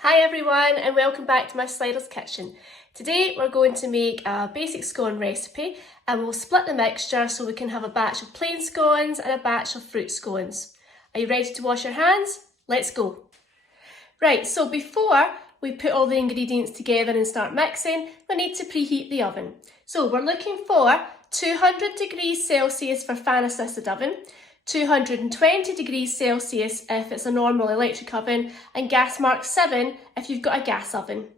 Hi everyone and welcome back to my Slider's Kitchen. Today we're going to make a basic scone recipe and we'll split the mixture so we can have a batch of plain scones and a batch of fruit scones. Are you ready to wash your hands? Let's go. Right, so before we put all the ingredients together and start mixing, we need to preheat the oven. So we're looking for 200 degrees Celsius for fan assisted oven, 220 degrees Celsius if it's a normal electric oven, and gas mark 7 if you've got a gas oven.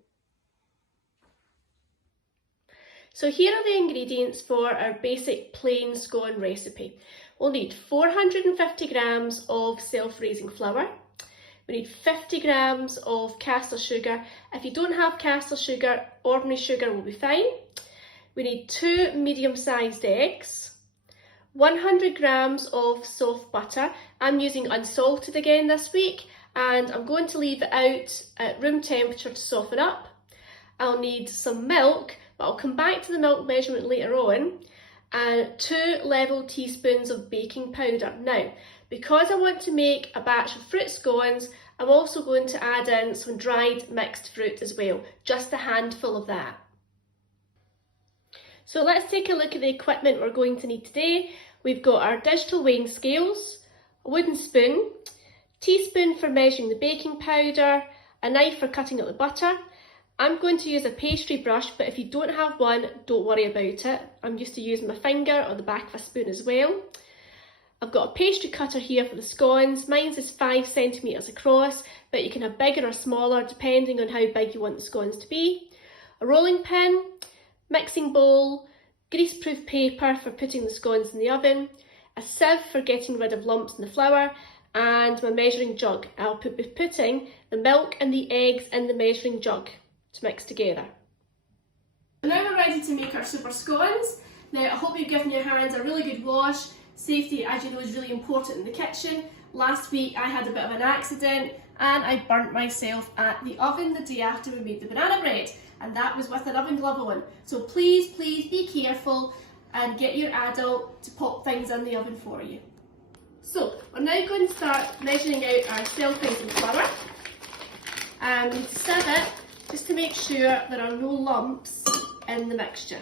So here are the ingredients for our basic plain scone recipe. We'll need 450 grams of self-raising flour. We need 50 grams of caster sugar. If you don't have caster sugar, ordinary sugar will be fine. We need 2 medium-sized eggs, 100 grams of soft butter. I'm using unsalted again this week and I'm going to leave it out at room temperature to soften up. I'll need some milk, but I'll come back to the milk measurement later on, and 2 level teaspoons of baking powder. Now, because I want to make a batch of fruit scones, I'm also going to add in some dried mixed fruit as well, just a handful of that. So let's take a look at the equipment we're going to need today. We've got our digital weighing scales, a wooden spoon, teaspoon for measuring the baking powder, a knife for cutting up the butter. I'm going to use a pastry brush, but if you don't have one, don't worry about it. I'm used to using my finger or the back of a spoon as well. I've got a pastry cutter here for the scones. Mine's is 5 centimetres across, but you can have bigger or smaller depending on how big you want the scones to be. A rolling pin, mixing bowl, greaseproof paper for putting the scones in the oven, a sieve for getting rid of lumps in the flour, and my measuring jug. I'll be putting the milk and the eggs in the measuring jug to mix together. Now we're ready to make our super scones. Now I hope you've given your hands a really good wash. Safety, as you know, is really important in the kitchen. Last week I had a bit of an accident and I burnt myself at the oven the day after we made the banana bread, and that was with an oven glove on. So please be careful and get your adult to pop things in the oven for you. So we're now going to start measuring out our self-raising flour, and we need to sieve it just to make sure there are no lumps in the mixture.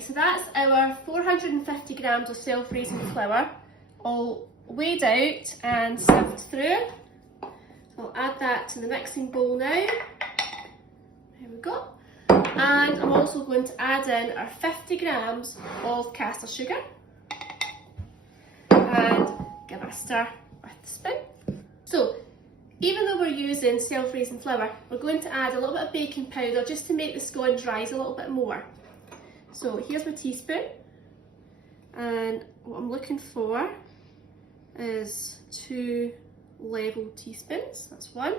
So that's our 450 grams of self-raising flour, all weighed out and sieved through. I'll add that to the mixing bowl now. There we go. And I'm also going to add in our 50 grams of caster sugar and give it a stir with the spoon. So even though we're using self-raising flour, we're going to add a little bit of baking powder just to make the scones rise a little bit more. So here's my teaspoon, and what I'm looking for is 2 level teaspoons. That's 1.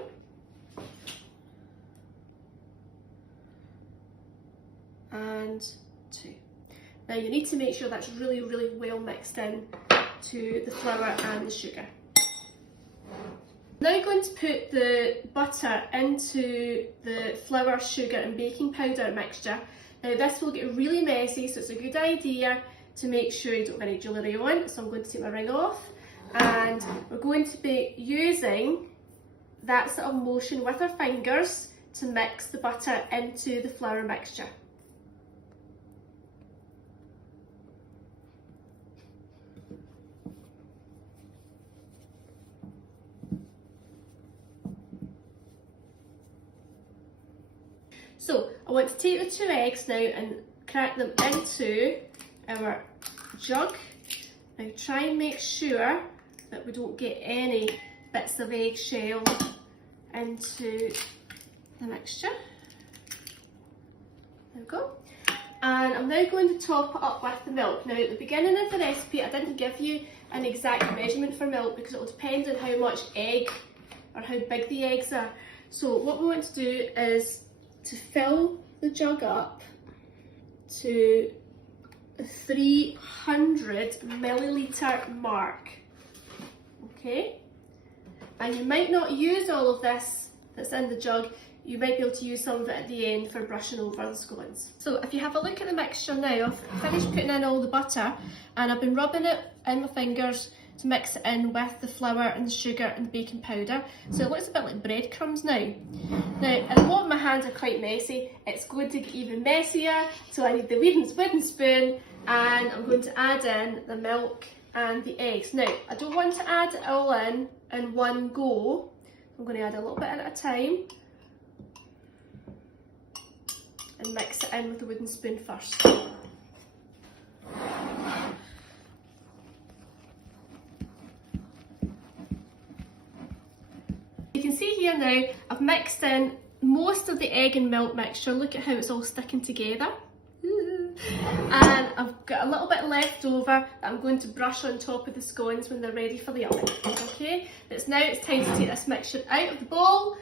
And 2. Now you need to make sure that's really well mixed in to the flour and the sugar. Now I'm going to put the butter into the flour, sugar and baking powder mixture. Now this will get really messy, so it's a good idea to make sure you don't have any jewellery on. So I'm going to take my ring off, and we're going to be using that sort of motion with our fingers to mix the butter into the flour mixture. So I want to take the 2 eggs now and crack them into our jug. Now try and make sure that we don't get any bits of eggshell into the mixture. There we go. And I'm now going to top it up with the milk. Now at the beginning of the recipe I didn't give you an exact measurement for milk because it will depend on how much egg or how big the eggs are. So what we want to do is to fill the jug up to the 300 milliliter mark. Okay, and you might not use all of this that's in the jug. you might be able to use some of it at the end for brushing over the scones. So if you have a look at the mixture now, I've finished putting in all the butter and I've been rubbing it in my fingers to mix it in with the flour and the sugar and the baking powder. So it looks a bit like breadcrumbs now. Now, at the moment my hands are quite messy. It's going to get even messier, so I need the wooden spoon, and I'm going to add in the milk and the eggs. Now, I don't want to add it all in one go. I'm going to add a little bit in at a time and mix it in with the wooden spoon first. You can see here now, I've mixed in most of the egg and milk mixture. Look at how it's all sticking together. And I've got a little bit left over that I'm going to brush on top of the scones when they're ready for the oven. Okay, it's time to take this mixture out of the bowl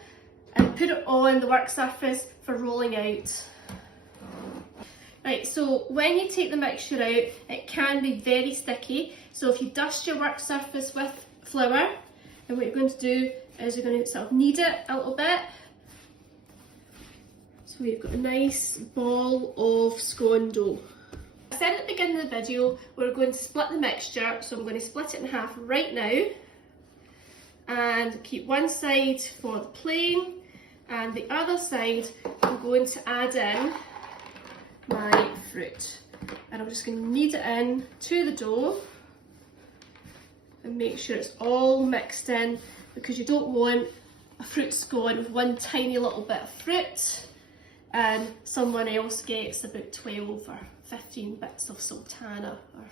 and put it on the work surface for rolling out. Right, so when you take the mixture out, it can be very sticky. So if you dust your work surface with flour, and what you're going to do is you're going to sort of knead it a little bit. So we've got a nice ball of scone dough. I said at the beginning of the video, we're going to split the mixture, so I'm going to split it in half right now. And keep one side for the plain, and the other side I'm going to add in my fruit, and I'm just going to knead it in to the dough and make sure it's all mixed in, because you don't want a fruit scone with one tiny little bit of fruit and someone else gets about 12 or 15 bits of sultana or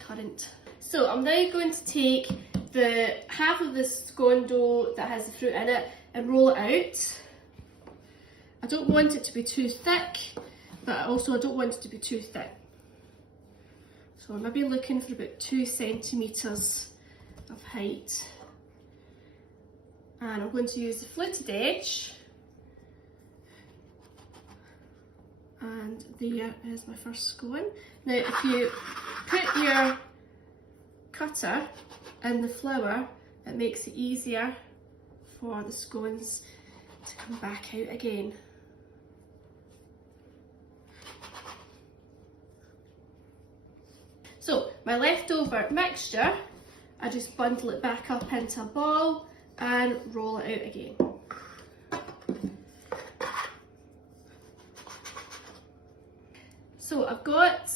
currant. So I'm now going to take the half of the scone dough that has the fruit in it and roll it out. I don't want it to be too thick, but also I don't want it to be too thin. So I'm maybe looking for about 2 centimetres of height. And I'm going to use the fluted edge. And there is my first scone. Now if you put your cutter in the flour, it makes it easier for the scones to come back out again. So my leftover mixture, I just bundle it back up into a ball and roll it out again. So I've got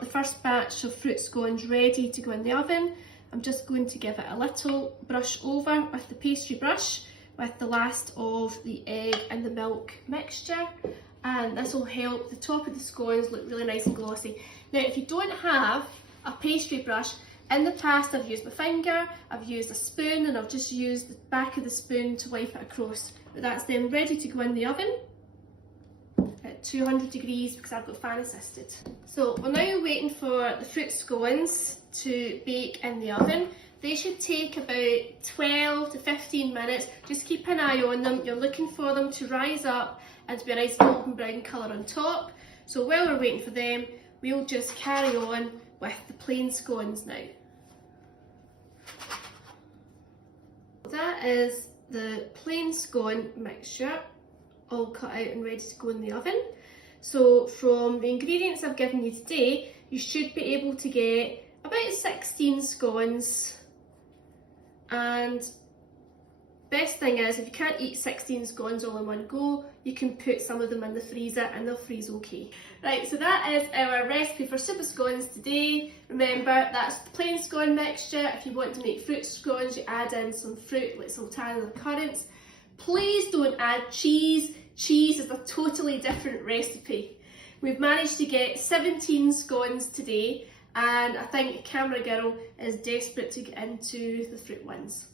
the first batch of fruit scones ready to go in the oven. I'm just going to give it a little brush over with the pastry brush with the last of the egg and the milk mixture, and this will help the top of the scones look really nice and glossy. Now if you don't have a pastry brush, in the past I've used my finger, I've used a spoon, and I've just used the back of the spoon to wipe it across. But that's then ready to go in the oven at 200 degrees because I've got fan assisted. So we're now waiting for the fruit scones to bake in the oven. They should take about 12 to 15 minutes. Just keep an eye on them. You're looking for them to rise up and to be a nice golden brown colour on top. So while we're waiting for them, we'll just carry on with the plain scones now. That is the plain scone mixture all cut out and ready to go in the oven. So from the ingredients I've given you today, you should be able to get about 16 scones, and best thing is if you can't eat 16 scones all in one go, you can put some of them in the freezer and they'll freeze okay. Right, so that is our recipe for super scones today. Remember, that's the plain scone mixture. If you want to make fruit scones, you add in some fruit like sultana or currants. Please don't add cheese. Cheese is a totally different recipe. We've managed to get 17 scones today, and I think Camera Girl is desperate to get into the fruit ones.